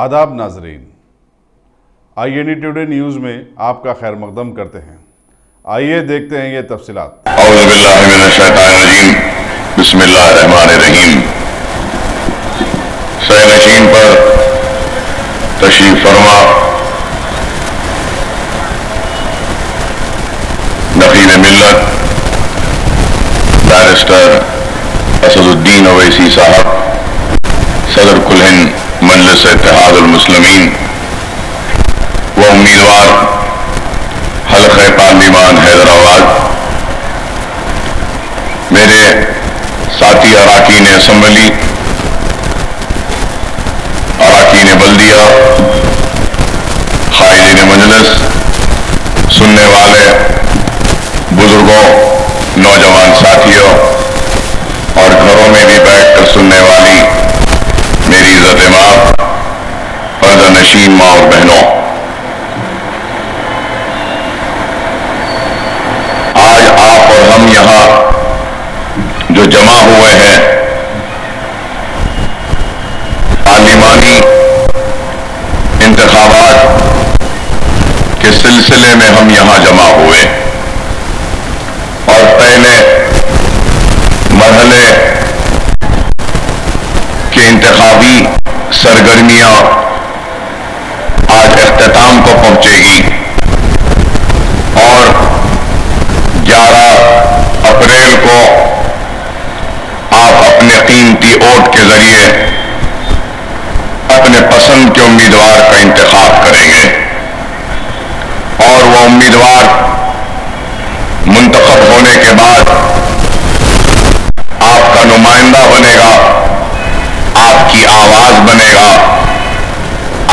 آداب ناظرین، INA today news میں آپ کا خیر مقدم کرتے ہیں۔ آئیے دیکھتے ہیں یہ تفصیلات۔ اعوذ باللہ من الشیطان الرجیم، بسم اللہ الرحمن الرحیم۔ سینشین پر تشریف فرما نقیب ملت بیرسٹر اسد الدین اویسی صاحب، صدر کل ہند مجلس اتحاد المسلمین و امیدوار حلقہ پارلیمان حیدرآباد، میرے ساتھی اراکین اسمبلی، اراکین بلدیہ، قائدین مجلس، سننے والے بزرگوں، نوجوان ساتھیوں اور گھروں میں بھی بیٹھ کر سننے والی میری عزت ماں، پردہ نشین ماں اور بہنوں، آج آپ اور ہم یہاں جو جمع ہوئے ہیں، پارلیمانی انتخابات کے سلسلے میں ہم یہاں جمع ہوئے اور پہلے مرحلے کے انتخابی سرگرمیاں آج اختتام کو پہنچے گی اور 11 اپریل کو آپ اپنے قیمتی ووٹ کے ذریعے اپنے پسند کے امیدوار کا انتخاب کریں گے اور وہ امیدوار منتخب ہونے کے بعد آپ کا نمائندہ بنے گا، آپ کی آواز بنے گا،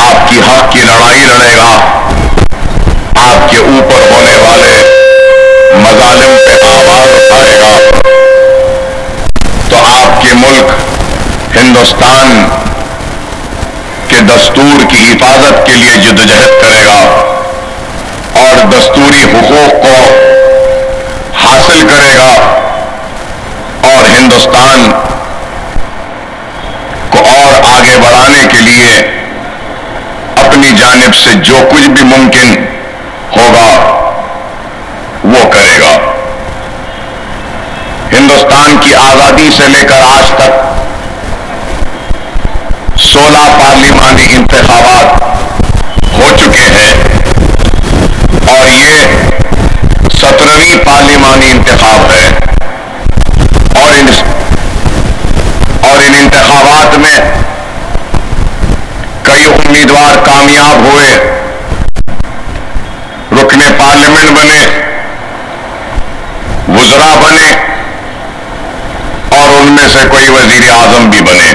آپ کی حق کی لڑائی لڑے گا، آپ کے اوپر ہونے والے مظالم پہ آواز اٹھائے گا، تو آپ کے ملک ہندوستان کے دستور کی حفاظت کے لیے جدوجہد کرے گا اور دستوری حقوق کو حاصل کرے گا اور ہندوستان کو اور آگے بڑھانے کے لیے اپنی جانب سے جو کچھ بھی ممکن ہوگا وہ کرے گا۔ ہندوستان کی آزادی سے لے کر آج تک 16 پارلیمانی انتخابات ہو چکے ہیں اور یہ 17ویں پارلیمانی انتخاب ہے اور ان انتخابات میں کئی امیدوار کامیاب ہوئے، رکن پارلیمنٹ بنے، وزراء بنے اور ان میں سے کوئی وزیر اعظم بھی بنے۔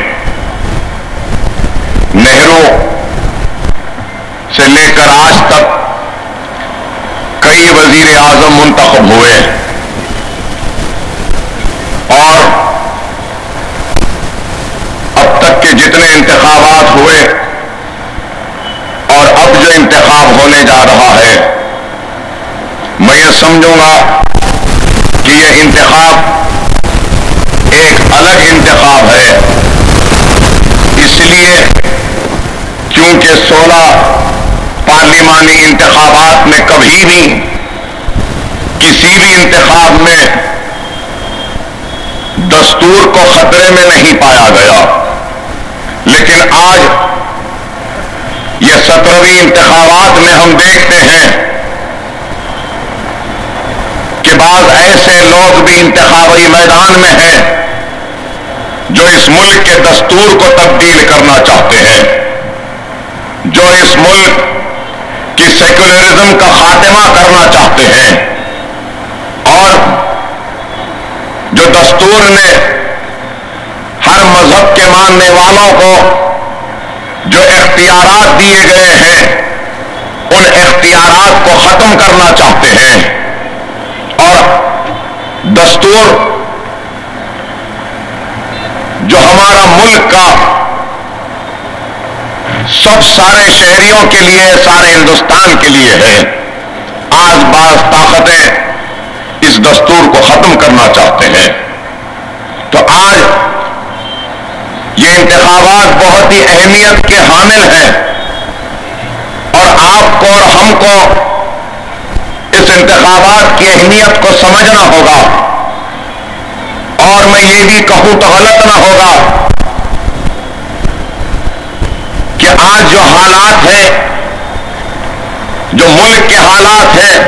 نہرو سے لے کر آج تک کئی وزیر اعظم منتخب ہوئے اور اب تک کے جتنے انتخابات ہوئے اور اب جو انتخاب ہونے جا رہا ہے، میں یہ سمجھوں گا کہ یہ انتخاب ایک الگ انتخاب ہے، اس لیے کیونکہ 16 پارلیمانی انتخابات میں کبھی بھی کسی بھی انتخاب میں دستور کو خطرے میں نہیں پایا گیا، لیکن آج یہ 17ویں انتخابات میں ہم دیکھتے ہیں کہ بعض ایسے لوگ بھی انتخابی میدان میں ہیں جو اس ملک کے دستور کو تبدیل کرنا چاہتے ہیں، جو اس ملک کی سیکولرزم کا خاتمہ کرنا چاہتے ہیں اور جو دستور نے ہر مذہب کے ماننے والوں کو جو اختیارات دیے گئے ہیں ان اختیارات کو ختم کرنا چاہتے ہیں اور دستور جو ہمارا ملک کا سب سارے شہریوں کے لیے، سارے ہندوستان کے لیے ہے، آج بعض طاقتیں اس دستور کو ختم کرنا چاہتے ہیں۔ تو آج یہ انتخابات بہت ہی اہمیت کے حامل ہیں اور آپ کو اور ہم کو اس انتخابات کی اہمیت کو سمجھنا ہوگا، اور میں یہ بھی کہوں تو غلط نہ ہوگا کہ آج جو حالات ہیں، جو ملک کے حالات ہیں،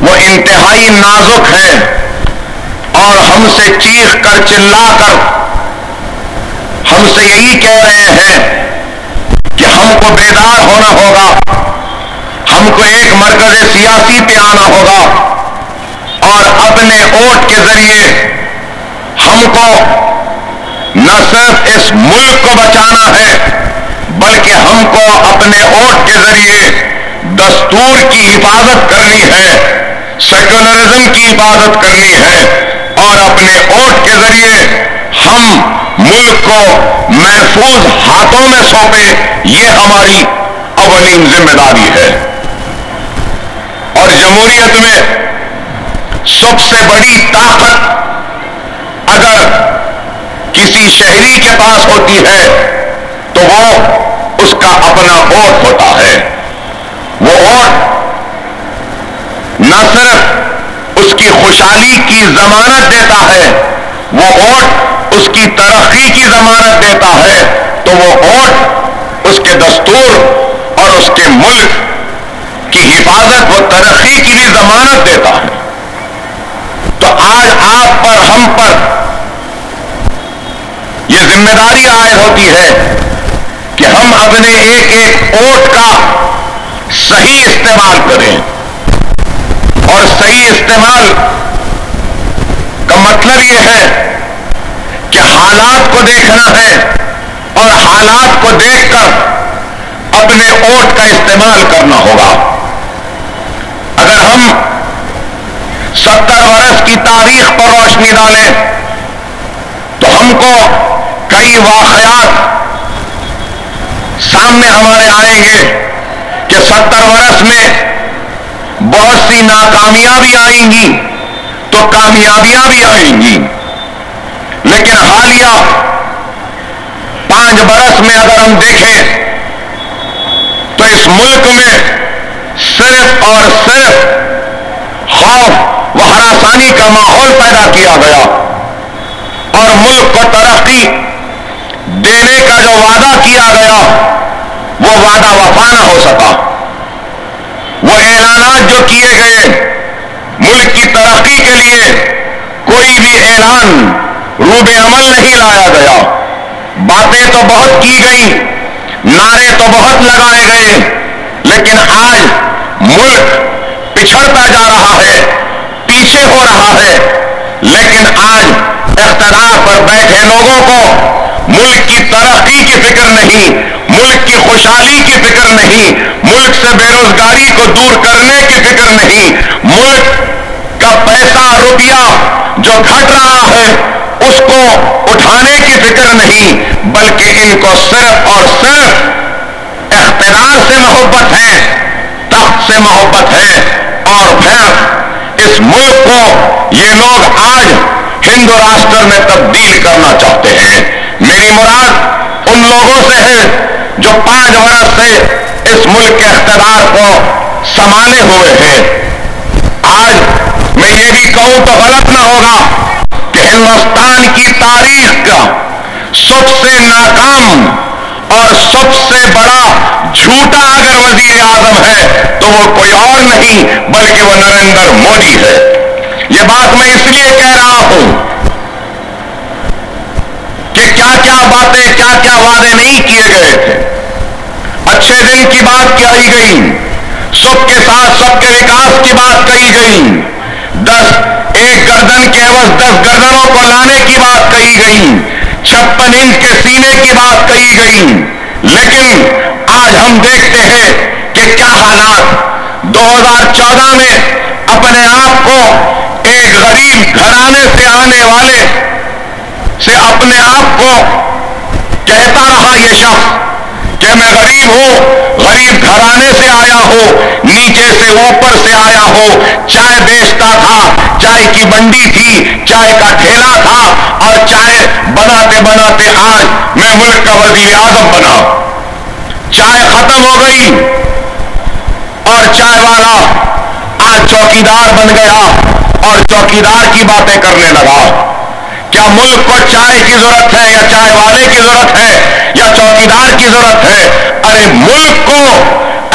وہ انتہائی نازک ہیں، اور ہم سے چیخ کر چلا کر ہم سے یہی کہہ رہے ہیں کہ ہم کو بیدار ہونا ہوگا، ہم کو ایک مرکز سیاسی پہ آنا ہوگا، اور اپنے ووٹ کے ذریعے ہم کو نہ صرف اس ملک کو بچانا ہے، بلکہ ہم کو اپنے ووٹ کے ذریعے دستور کی حفاظت کرنی ہے، سیکولرزم کی حفاظت کرنی ہے، اور اپنے ووٹ کے ذریعے ہم ملک کو محفوظ ہاتھوں میں سونپے، یہ ہماری اولین ذمہ داری ہے۔ اور جمہوریت میں سب سے بڑی طاقت اگر کسی شہری کے پاس ہوتی ہے تو وہ اس کا اپنا ووٹ ہوتا ہے۔ وہ ووٹ نہ صرف اس کی خوشحالی کی ضمانت دیتا ہے، وہ ووٹ اس کی ترقی کی ضمانت دیتا ہے، تو وہ ووٹ اس کے دستور اور اس کے ملک کی حفاظت و ترقی کی بھی ضمانت دیتا ہے۔ تو آج آپ پر، ہم پر یہ ذمہ داری عائد ہوتی ہے کہ ہم اپنے ایک ایک ووٹ کا صحیح استعمال کریں، اور صحیح استعمال کا مطلب یہ ہے کہ حالات کو دیکھنا ہے، اور حالات کو دیکھ کر اپنے ووٹ کا استعمال کرنا ہوگا۔ اگر ہم 70 برس کی تاریخ پر روشنی ڈالیں تو ہم کو کئی واقعات سامنے ہمارے آئیں گے کہ 70 برس میں بہت سی ناکامیاں بھی آئیں گی تو کامیابیاں بھی آئیں گی، لیکن حالیہ 5 برس میں اگر ہم دیکھیں تو اس ملک میں صرف اور صرف خوف و ہراسانی کا ماحول پیدا کیا گیا، اور ملک کو ترقی دینے کا جو وعدہ کیا گیا وہ وعدہ وفا نہ ہو سکا۔ وہ اعلانات جو کیے گئے ملک کی ترقی کے لیے، کوئی بھی اعلان روب عمل نہیں لایا گیا۔ باتیں تو بہت کی گئی، نعرے تو بہت لگائے گئے، لیکن آج ملک پچھڑتا جا رہا ہے، پیچھے ہو رہا ہے۔ لیکن آج اقتدار پر بیٹھے لوگوں کو ملک کی ترقی کی فکر نہیں، ملک کی خوشحالی کی فکر نہیں، ملک سے بے روزگاری کو دور کرنے کی فکر نہیں، ملک کا پیسہ روپیہ جو گھٹ رہا ہے اس کو اٹھانے کی فکر نہیں، بلکہ ان کو صرف اور صرف اقتدار سے محبت ہے، تخت سے محبت ہے، اور پھر اس ملک کو یہ لوگ آج ہندو راشٹر میں تبدیل کرنا چاہتے ہیں۔ میری مراد ان لوگوں سے ہے جو 5 برس سے اس ملک کے اقتدار کو سنبھالے ہوئے ہیں۔ آج میں یہ بھی کہوں تو غلط نہ ہوگا کہ ہندوستان کی تاریخ کا سب سے ناکام اور سب سے بڑا جھوٹا اگر وزیر اعظم ہے تو وہ کوئی اور نہیں بلکہ وہ نریندر مودی ہے۔ یہ بات میں اس لیے کہہ رہا ہوں کہ کیا باتیں، کیا وعدے نہیں کیے گئے تھے۔ اچھے دن کی بات کہی گئی، سب کے ساتھ سب کے وکاس کی بات کہی گئی، 1 گردن کے عوض 10 گردنوں کو لانے کی بات کہی گئی، 56 انچ کے سینے کی بات کہی گئی، لیکن آج ہم دیکھتے ہیں کہ کیا حالات 2014 میں اپنے آپ کو ایک غریب گھرانے سے آنے والے سے اپنے آپ کو کہتا رہا یہ شخص کہ میں غریب ہوں غریب گھرانے سے آیا ہو، نیچے سے اوپر سے آیا ہو، چائے بیچتا تھا، چائے کی منڈی تھی، چائے کا ٹھیلا تھا، اور چائے بناتے بناتے آج میں ملک کا وزیر اعظم بنا۔ چائے ختم ہو گئی اور چائے والا آج چوکیدار بن گیا اور چوکیدار کی باتیں کرنے لگا۔ کیا ملک کو چائے کی ضرورت ہے یا چائے والے کی ضرورت ہے یا چوکیدار کی ضرورت ہے؟ ارے ملک کو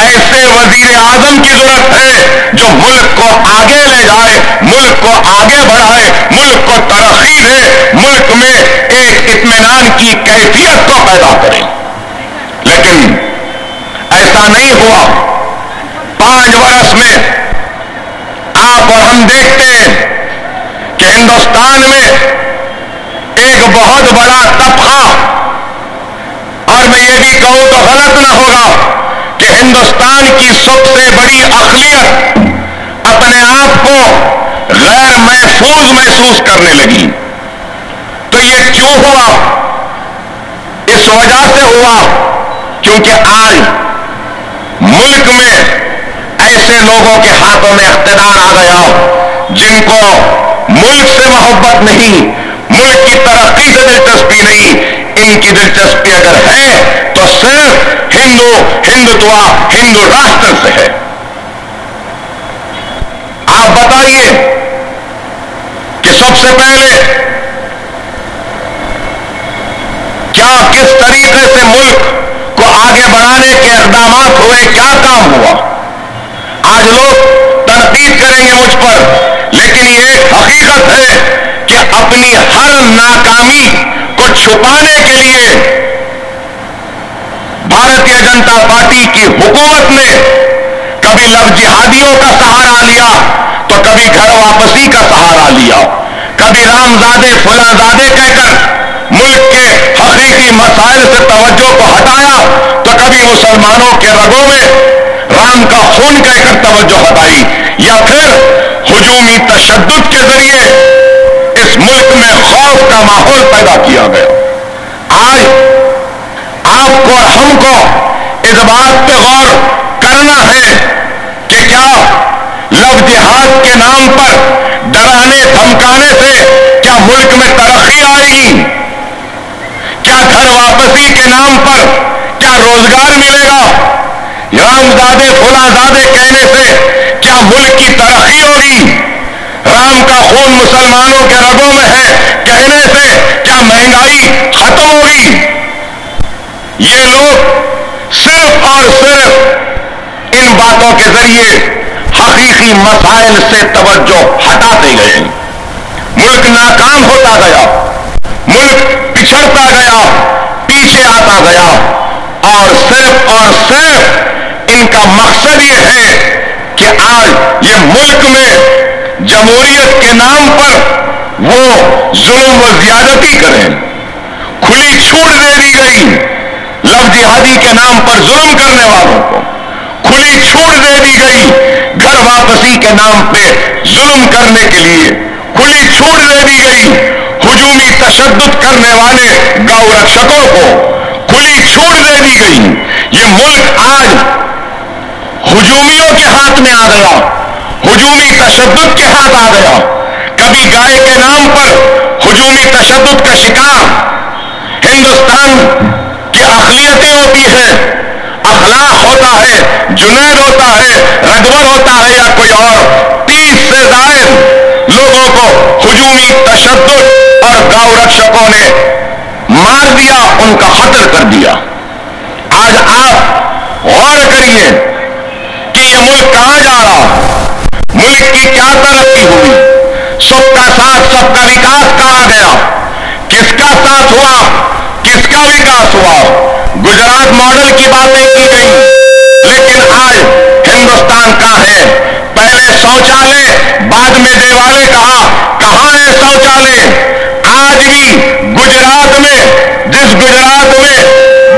ایسے وزیر اعظم کی ضرورت ہے جو ملک کو آگے لے جائے، ملک کو آگے بڑھائے، ملک کو ترقی دے، ملک میں ایک اطمینان کی کیفیت کو پیدا کرے۔ لیکن ایسا نہیں ہوا۔ 5 برس میں آپ اور ہم دیکھتے ہیں کہ ہندوستان میں ایک بہت بڑا طبقہ، اور میں یہ بھی کہوں تو غلط نہ ہوگا کہ ہندوستان کی سب سے بڑی اقلیت اپنے آپ کو غیر محفوظ محسوس کرنے لگی۔ تو یہ کیوں ہوا؟ اس وجہ سے ہوا کیونکہ آج ملک میں ایسے لوگوں کے ہاتھوں میں اقتدار آ گیا جن کو ملک سے محبت نہیں، ملک کی ترقی سے دلچسپی نہیں، ان کی دلچسپی اگر ہے تو صرف ہندوتوا، ہندو راشٹر سے ہے۔ آپ بتائیے کہ سب سے پہلے کیا کس طریقے سے ملک کو آگے بڑھانے کے اقدامات ہوئے، کیا کام ہوا؟ آج لوگ تنقید کریں گے مجھ پر، لیکن یہ ایک حقیقت ہے کہ اپنی ہر ناکامی کو چھپانے کے لیے بھارتیہ جنتا پارٹی کی حکومت نے کبھی لو جہادیوں کا سہارا لیا تو کبھی گھر واپسی کا سہارا لیا، کبھی رامزادے فلاں-زادے کہہ کر ملک کے حقیقی مسائل سے توجہ کو ہٹایا، تو کبھی مسلمانوں کے رگوں میں رام کا خون کہہ کر توجہ ہٹائی، یا پھر ہجومی تشدد کے ذریعے اس ملک میں خوف کا ماحول پیدا کیا گیا۔ آج آپ کو اور ہم کو اس بات پہ غور کرنا ہے کہ کیا لو جہاد کے نام پر ڈرانے دھمکانے سے کیا ملک میں ترقی آئے گی؟ کیا گھر واپسی کے نام پر کیا روزگار ملے گا؟ رامزادے فلاں-زادے کہنے سے کیا ملک کی ترقی ہوگی؟ رام کا خون مسلمانوں کے رگوں میں ہے کہنے سے کیا مہنگائی ختم ہوگی؟ یہ لوگ صرف اور صرف ان باتوں کے ذریعے حقیقی مسائل سے توجہ ہٹاتے گئے۔ ملک ناکام ہوتا گیا، ملک پچھڑتا گیا، پیچھے آتا گیا، اور صرف ان کا مقصد یہ ہے کہ آج یہ ملک میں جمہوریت کے نام پر وہ ظلم و زیادتی کریں۔ کھلی چھوٹ دے دی گئی لو جہادی کے نام پر ظلم کرنے والوں کو، کھلی چھوٹ دے دی گئی گھر واپسی کے نام پہ ظلم کرنے کے لیے، کھلی چھوٹ دے دی گئی ہجومی تشدد کرنے والے گاؤ رکشکوں کو، کھلی چھوٹ دے دی گئی۔ یہ ملک آج ہجومیوں کے ہاتھ میں آ گیا، ہجومی تشدد کے ہاتھ آ گیا۔ کبھی گائے کے نام پر ہجومی تشدد کا شکار ہندوستان کی اقلیتیں ہوتی ہیں، اخلاق ہوتا ہے، جنید ہوتا ہے، رجبر ہوتا ہے یا کوئی اور، 30 سے زائد لوگوں کو ہجومی تشدد اور گاؤ رکشکوں نے مار دیا، ان کا قتل کر دیا۔ آج آپ غور کریے کہ یہ ملک کہاں جا رہا، ملک کی کیا ترقی ہوئی، سب کا ساتھ سب کا وکاس کہاں گیا، کس کا ساتھ ہوا، کس کا وکاس ہوا؟ گجرات ماڈل کی باتیں کی گئی، لیکن آج ہندوستان کہاں ہے؟ پہلے شوچالے، بعد میں دیوالے کہاں ہے شوچالے؟ آج بھی گجرات میں، جس گجرات میں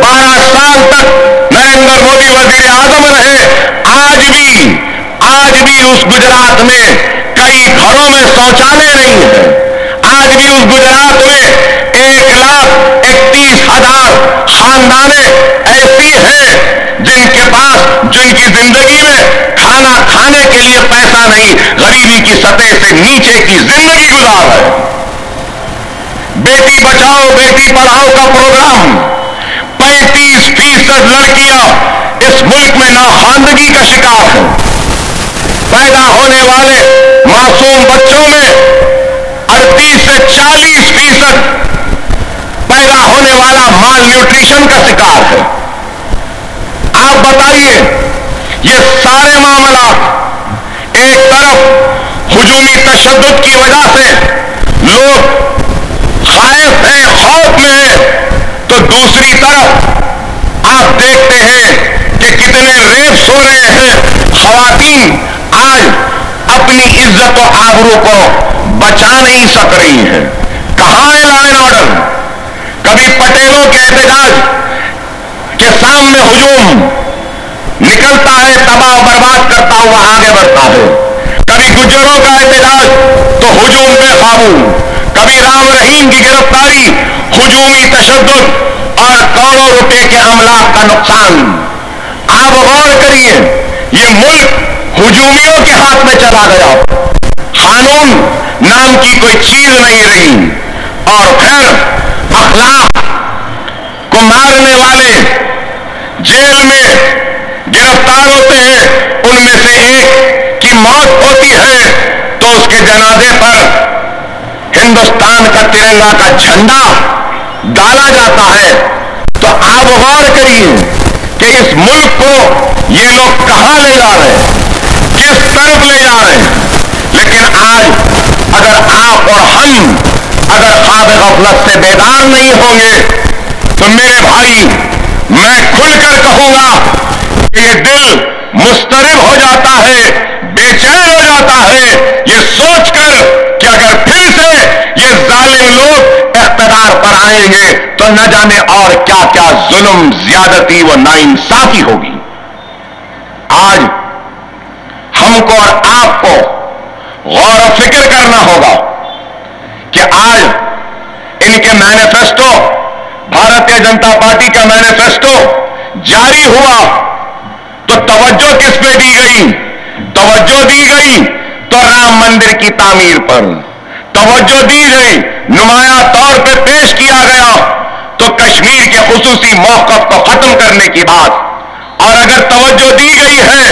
12 سال تک نریندر مودی وزیر اعظم رہے، آج بھی اس گجرات میں کئی گھروں میں شوچالے نہیں ہیں۔ آج بھی اس گجرات میں 1,31,000 خاندانیں ایسی ہیں جن کے پاس جن کی زندگی میں کھانا کھانے کے لیے پیسہ نہیں، غریبی کی سطح سے نیچے کی زندگی گزار ہے۔ بیٹی بچاؤ بیٹی پڑھاؤ کا پروگرام، 35% لڑکیاں اس ملک میں ناخواندگی کا شکار ہیں۔ پیدا ہونے والے معصوم بچوں میں 38 سے 40% پیدا ہونے والا مال نیوٹریشن کا شکار ہے۔ آپ بتائیے، یہ سارے معاملات ایک طرف ہجومی تشدد کی وجہ سے لوگ خائف ہیں، خوف میں ہیں، تو دوسری طرف آپ دیکھتے ہیں کہ کتنے ریپس ہو رہے ہیں۔ خواتین آج اپنی عزت و آبرو کو بچا نہیں سک رہی ہیں۔ کہاں ہے لا اینڈ آرڈر؟ کبھی پٹیلوں کے احتجاج کے سامنے ہجوم نکلتا ہے، تباہ و برباد کرتا ہوا آگے بڑھتا ہے۔ کبھی گجروں کا احتجاج تو ہجوم بے قابو، کبھی رام رحیم کی گرفتاری، ہجومی تشدد اور کروڑوں روپے کے املاک کا نقصان۔ آپ غور کریے، یہ ملک ہجومیوں کے ہاتھ میں چلا گیا، قانون نام کی کوئی چیز نہیں رہی، اور پھر اخلاق کو مارنے والے جیل میں گرفتار ہوتے ہیں، ان میں سے ایک کی موت ہوتی ہے تو اس کے جنازے پر ہندوستان کا ترنگا کا جھنڈا ڈالا جاتا ہے۔ تو آپ غور کریے کہ اس ملک کو یہ لوگ کہاں لے جا رہے ہیں، کس طرف لے جا رہے ہیں۔ لیکن آج اگر آپ اور ہم اگر خواب غفلت سے بیدار نہیں ہوں گے تو میرے بھائی، میں کھل کر کہوں گا کہ یہ دل مضطرب ہو جاتا ہے، بے چین ہو جاتا ہے، یہ سوچ کر کہ اگر پھر سے یہ ظالم لوگ اقتدار پر آئیں گے تو نہ جانے اور کیا کیا ظلم، زیادتی و ناانصافی ہوگی۔ آج ہم کو اور آپ کو غور و فکر کرنا ہوگا کہ آج ان کے مینیفیسٹو، بھارتیہ جنتا پارٹی کا مینیفیسٹو جاری ہوا تو توجہ کس پہ دی گئی؟ توجہ دی گئی تو رام مندر کی تعمیر پر، توجہ دی گئی، نمایاں طور پہ پیش کیا گیا تو کشمیر کے خصوصی موقف کو ختم کرنے کی بات، اور اگر توجہ دی گئی ہے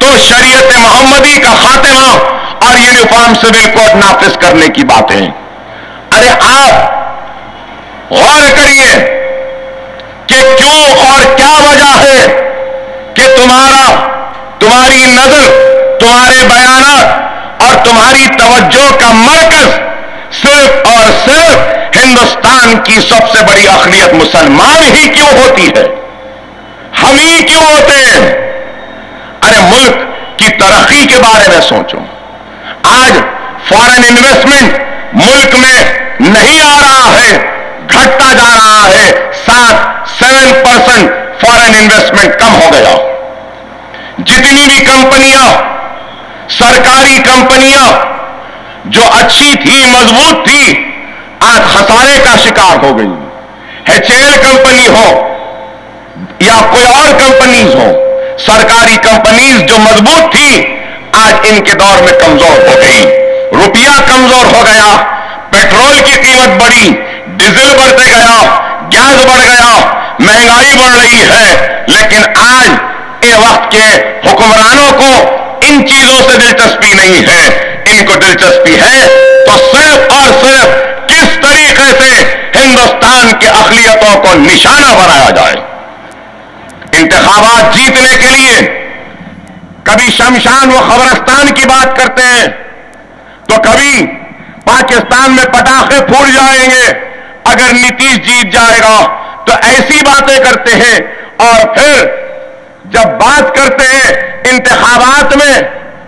تو شریعت محمدی کا خاتمہ اور یونیفارم سول کوڈ نافذ کرنے کی باتیں۔ ارے آپ غور کریے کہ کیوں اور کیا وجہ ہے کہ تمہاری نظر، تمہارے بیانات اور تمہاری توجہ کا مرکز صرف اور صرف ہندوستان کی سب سے بڑی اقلیت مسلمان ہی کیوں ہوتی ہے؟ ہم ہی کیوں ہوتے ہیں؟ ارے ملک کی ترقی کے بارے میں سوچو۔ آج فارن انویسٹمنٹ ملک میں نہیں آ رہا ہے، گھٹتا جا رہا ہے، 7% فارن انویسٹمنٹ کم ہو گیا۔ جتنی بھی کمپنیاں، سرکاری کمپنیاں جو اچھی تھی، مضبوط تھی، آج خسارے کا شکار ہو گئی۔ HAL کمپنی ہو یا کوئی اور کمپنیز ہو، سرکاری کمپنیز جو مضبوط تھی آج ان کے دور میں کمزور ہو گئی۔ روپیہ کمزور ہو گیا، پیٹرول کی قیمت بڑھی، ڈیزل بڑھتے گیا، گیس بڑھ گیا، مہنگائی بڑھ رہی ہے۔ لیکن آج اے وقت کے حکمرانوں کو ان چیزوں سے دلچسپی نہیں ہے، ان کو دلچسپی ہے تو صرف اور صرف کس طریقے سے ہندوستان کے اقلیتوں کو نشانہ بنایا جائے۔ انتخابات جیتنے کے لیے کبھی شمشان و قبرستان کی بات کرتے ہیں تو کبھی پاکستان میں پٹاخے پھوٹ جائیں گے اگر نتیش جیت جائے گا، تو ایسی باتیں کرتے ہیں، اور پھر جب بات کرتے ہیں انتخابات میں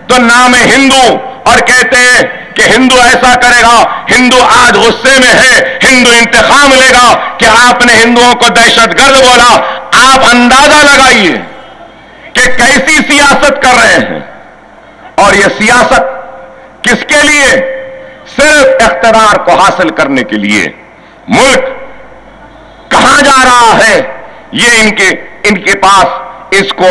تو نام ہندو اور کہتے ہیں کہ ہندو ایسا کرے گا، ہندو آج غصے میں ہے، ہندو انتقام لے گا کہ آپ نے ہندوؤں کو دہشت گرد بولا۔ آپ اندازہ لگائیے کہ کیسی سیاست کر رہے ہیں، اور یہ سیاست کس کے لیے؟ صرف اقتدار کو حاصل کرنے کے لیے۔ ملک کہاں جا رہا ہے یہ ان کے پاس اس کو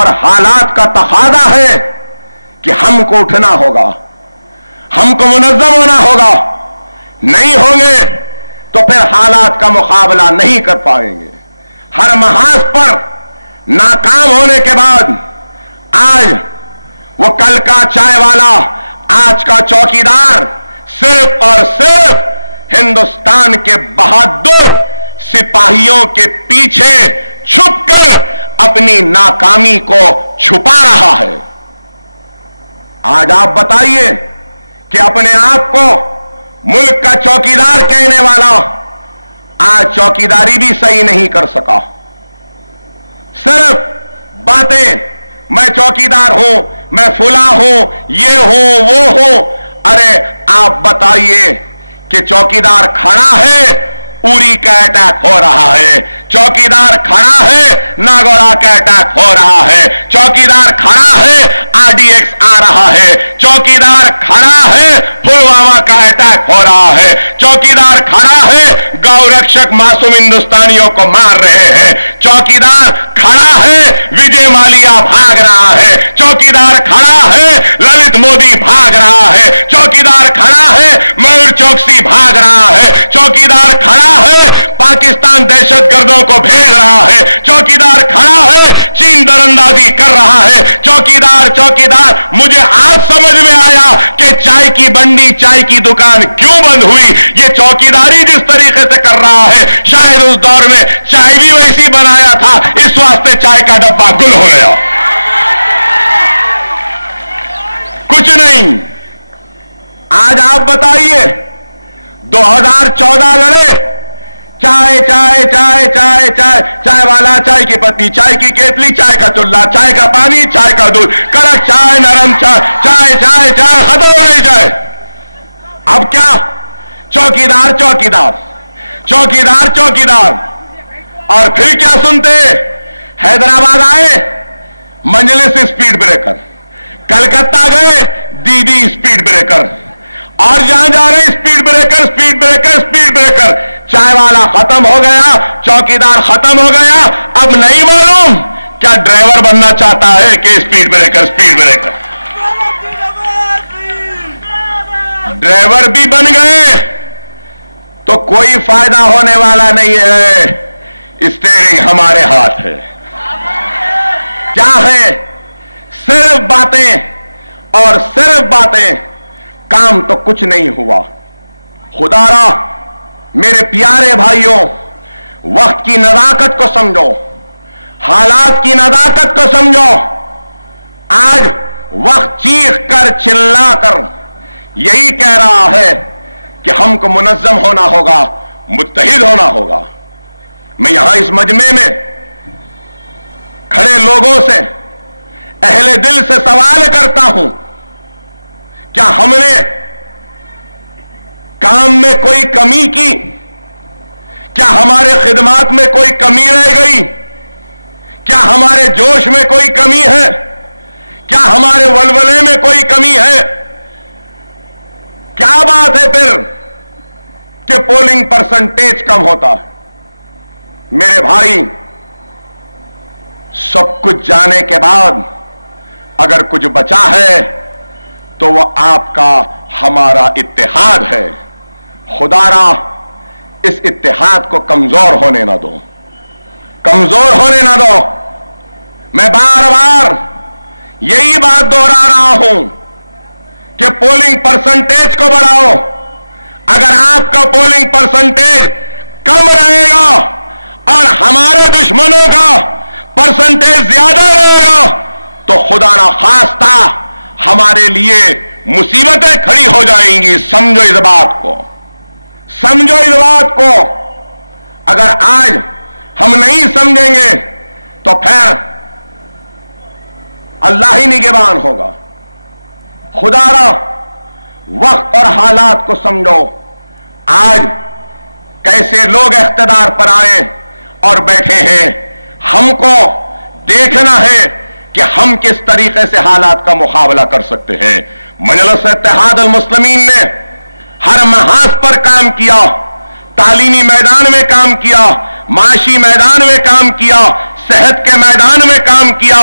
اور حالات کا تقاضا ہے کہ ہم کو اٹھنا ہوگا, ہم کو منظم ہونا ہوگا. نہیں ہوں گے تو پھر حالات کا مقابلہ نہیں کر پائیں گے. ہر محاذ پر ناکام ہونے کے بعد آج وہ کل کا چائے والا, آج کا چوکیدار صرف اور صرف ہندوستان کے بہادر سپاہیوں کے پیچھے چھپ کر اپنی ناکامی کو چھپا رہا ہے. آج آپ بتائیے کہ اپنے آپ کو ملک کا چوکیدار کہنے والا آج چوکیداری بھی صحیح نہیں کر سکا. صرف باتیں, میں چوکیدار ہوں, میں فلاں ہوں, یہ ہوں, وہ ہوں. ارے آپ بتائیے کہ چوکیدار کھڑا ہے, اوری کا اٹیک ہو رہا ہے. چوکیدار کھڑا ہے, ناگورا کا اٹیک ہو رہا ہے. چوکیدار کھڑا ہے, RDX آ رہا ہے. چوکیدار کھڑا ہے, پلوامہ کا اٹیک ہو رہا ہے. چوکیدار کھڑا ہے, گو رکشک معصوم ہندوستانیوں کو مار رہے ہیں. چوکیدار کھڑا ہے, وجے مالیا بھاگ رہا ہے. چوکیدار کھڑا ہے, للت مودی بھاگ رہا ہے. چوکیدار کھڑا ہے, میور چوکسی بھاگ رہا ہے. چوکیدار کھڑا ہے, پاکستان دہشت گردوں کو بھیج رہا ہے. چوکیدار کھڑا ہے, چین دراندازی کر رہا ہے. چوکیدار چوکیدار مجھے آج سمجھ میں آیا کہ چائے کی بنڈی, چائے کی دکان کیوں بند ہوئی. یہ چوکیداری جس طریقے سے کر رہا ہے, شاید اس دور میں چائے بھی ویسی بنایا تھا, اس واسطے چائے کا ڈبہ گل ہو گیا. کچھ نہیں. آج آپ بتائیے 2014 لڑے, چائے چائے چائے چائے چائے, چائے والا, چائے کی پتی, چائے کی کیتلی, چائے کا چولہا, چائے کا پانی, چائے کا دودھ, کڑک چائے, نرم چائے, چائے چائے چائے, ختم ہو گئی چائے. اب کیا؟ چوکیدار چوکیدار چوکیدار چوکیدار. اور پھر کیا سنتے؟ حیدرآباد آئے, مجلس اسپیڈ بریکر. کلکتہ گئے, دیدی اسپیڈ بریکر. اور جہاں جا رہے speed breaker speed breaker speed breaker. چائے والا ختم ہو گیا, چوکیدار ختم ہو گیا. اب نہیں معلوم کیا ڈرائیور بننا چاہتا ہے کہ speed breaker speed breaker. Driver بھی بن گئے تو کوئی فائدہ ہونے والا نہیں ہے. اسٹیئرنگ ہمارے ہاتھ ہے. کیا ہے؟ صرف باتیں اور صرف باتیں, کام تو کچھ نہیں ہوا. خدا را میرے پیارے بھائیوں, وقت کی نزاکت کو سمجھو, حالات کی نزاکت کو سمجھو. آج وقت چیخ کر چلا کر یہی کہہ رہا ہے کہ ہم کو منظم ہونا ہوگا, متحد ہونا ہوگا. میں یہاں اس مجمع میں کھڑے لوگوں سے, اہل دل سے سوال کرتا ہوں, کیا ہم نے کام میں کوئی کمی کی؟ کیا ہمارے خدمات میں کوئی کمی رہ گئی؟ کیا ہمارے جوش میں کوئی کمی ہے؟ کیا ہمارے ولولے میں کوئی کمی ہے؟ کیا بات ہے پھر کہ پولنگ پرسنٹیج کم ہوتا ہے؟ میرے بھائی, سب کچھ جانے کے بعد اگر کچھ بچا ہے تو وہ آپ کا ہمارا اتحاد ہے. خدا را اس اتحاد کو کمزور ہونے نہ دو, کمزور ہونے نہ دو. میں بار بار یہی بات دوہرا رہا ہوں کہ پولنگ پرسنٹیج کو بڑھاؤ. اگر آپ کا پولنگ پرسنٹیج کم رہے گا اور ہمارے دشمنوں کا پرسنٹیج زیادہ رہے گا تو خدا نہ خواستہ ہمارے لیے مصیبتیں کھڑی ہو جائیں گی. سمجھو اس بات کو, سمجھو اس بات کو. اگر آج ہم نہیں سمجھیں گے تو پھر اللہ ہی نگہبان ہوگا. خدا را وقت اور حالات کو سمجھو. آج کیسے لوگ اقتدار پر آئے اور بیٹھے ہیں, ہم کو دیکھنا ہے کہ ہم کس طریقے سے حالات کا مقابلہ کر سکتے ہیں. مجلس اتحاد المسلمین نے ہر محاذ پر کام کیا, تعلیمی میدان میں کام کیا, معاشی میدان میں کام کیا, صحت کے میدان میں کام کیا.